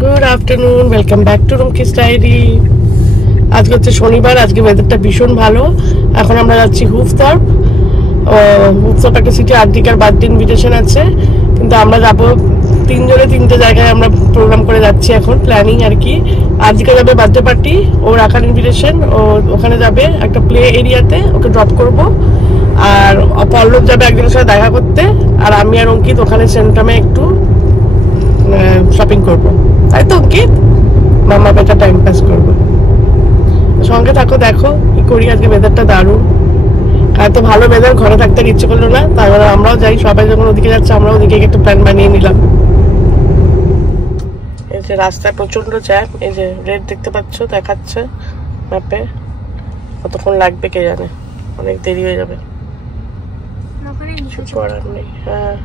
Good afternoon, welcome back to Rumki's diary. আজকে হচ্ছে শনিবার, আজকে ওয়েদারটা ভীষণ ভালো। এখন আমরা যাচ্ছি হুফথর্প। হুফথর্প একটা সিটি, আর্টিকার বার্থডে ইনভিটেশন আছে, কিন্তু আমরা যাবো তিনজনে তিনটে জায়গায় আমরা প্রোগ্রাম করে যাচ্ছি এখন, প্ল্যানিং আর কি। আর্টিকা যাবে বার্থডে পার্টি, ও রাখার ইনভিটেশন, ও ওখানে যাবে একটা প্লে এরিয়াতে, ওকে ড্রপ করব। আর পল্লব যাবে একজনের সাথে দেখা করতে, আর আমি আর অঙ্কিত ওখানে সেন্ট্রামে একটু শপিং করবো, তাই তো অঙ্কিত? মামা বেটা টাইম পাস করবো। সঙ্গে থাকো, দেখো কি করি। আজকে ওয়েদারটা দারুণ, এত ভালো ওয়েদার, ঘরে থাকতে ইচ্ছে করলো না। তারপরে আমরাও যাই, সবাই যখন ওদিকে যাচ্ছে আমরাও ওদিকে একটু প্ল্যান বানিয়ে নিলাম। এই যে রাস্তায় প্রচন্ড জ্যাম, এই যে রেড দেখতে পাচ্ছ, দেখাচ্ছে ম্যাপে। কতক্ষণ লাগবে কে জানে, অনেক দেরি হয়ে যাবে। কিছু করার নেই। হ্যাঁ,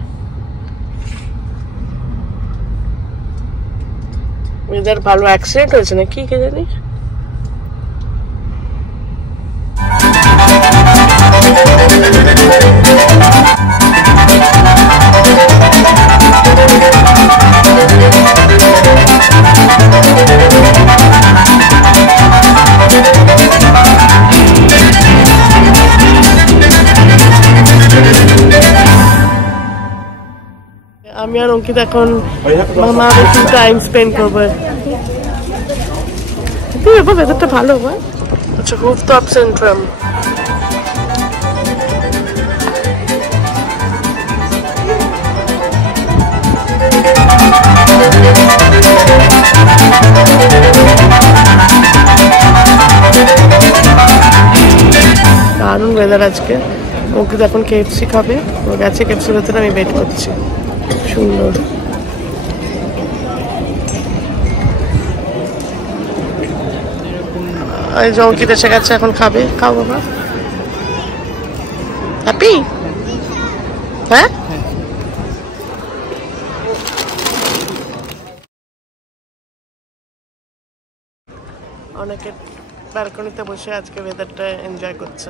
ওয়েদার ভালো, অ্যাক্সিডেন্ট হয়েছে নাকি কে জানি। আমি আর অঙ্কিত এখন মামা একটু টাইম স্পেন্ড করবো। ভেতরটা ভালো। আচ্ছা, হুফথর্প সেন্ট্রাম। দারুণ ওয়েদার আজকে। অঙ্কিত এখন কেএফসি খাবে, ও গেছে কেএফসির ভেতরে, আমি ওয়েট করছি। সুন্দর। অঙ্কিত এসে গেছে, এখন খাবে। খাও বাবা। হ্যাপি? হ্যাঁ, অনেকে ব্যালকনিতে বসে আজকে ওয়েদারটা এনজয় করছে।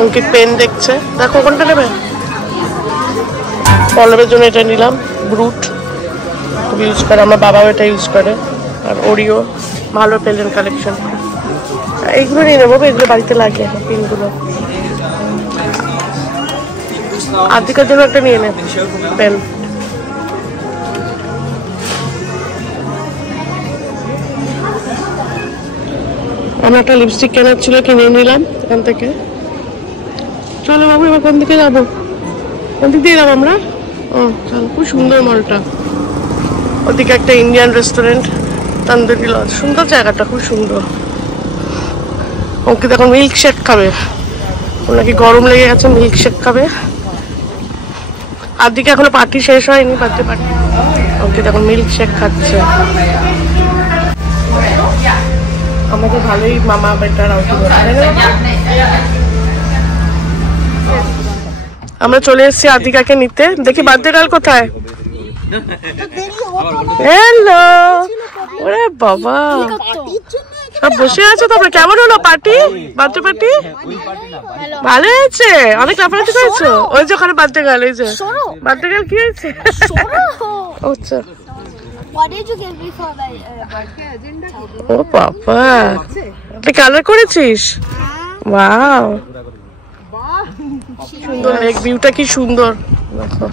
অঙ্কিত পেন দেখছে, দেখো কোনটা নেবে। পল্লবের জন্য এটা নিলাম, ব্রুট, খুব ইউজ করে, আমার বাবাও এটা ইউজ করে। আর ওরিও, ভালো পেলেন কালেকশন। এইগুলো নিয়ে নেবো, এগুলো বাড়িতে লাগে পেনগুলো। আর্টিকার জন্য একটা নিয়ে নে পেন। আমার একটা লিপস্টিক কেনার ছিল, কিনে নিলাম এখান থেকে। চলো বাবু, এবার কোন দিকে যাবো? কোন দিক দিয়ে যাবো আমরা? ও চলো, খুব সুন্দর মলটা। ওদিকে একটা ইন্ডিয়ান রেস্টুরেন্ট, তন্দুরি লজ, সুন্দর জায়গাটা, খুব সুন্দর। ওকে এখন মিল্ক শেক খাবে, ওনাকে গরম লেগে গেছে, মিল্ক শেক খাবে। আর দিকে এখনো পার্টি শেষ হয়নি, বার্থডে পার্টি। ওকে এখন মিল্ক শেক খাচ্ছে। আমাকে ভালোই মামা বেটার আউটিং। আমরা চলে এসেছি আদিকাকে নিতে। দেখি বার্থডে গার্ল কোথায়। হ্যালো, ওরে বাবা, সব বসে আছো তোমরা। কেমন হলো পার্টি, বার্থডে পার্টি? ভালো হয়েছে, অনেক লাফালাফি করেছো। ওই যে ওখানে বার্থডে গার্ল, এই যে বার্থডে গার্ল। কি হয়েছে? আচ্ছা, ও বাবা, তুই কালার করেছিস? ওয়াও, সুন্দর। লেক ভিউটা কি সুন্দর দেখো।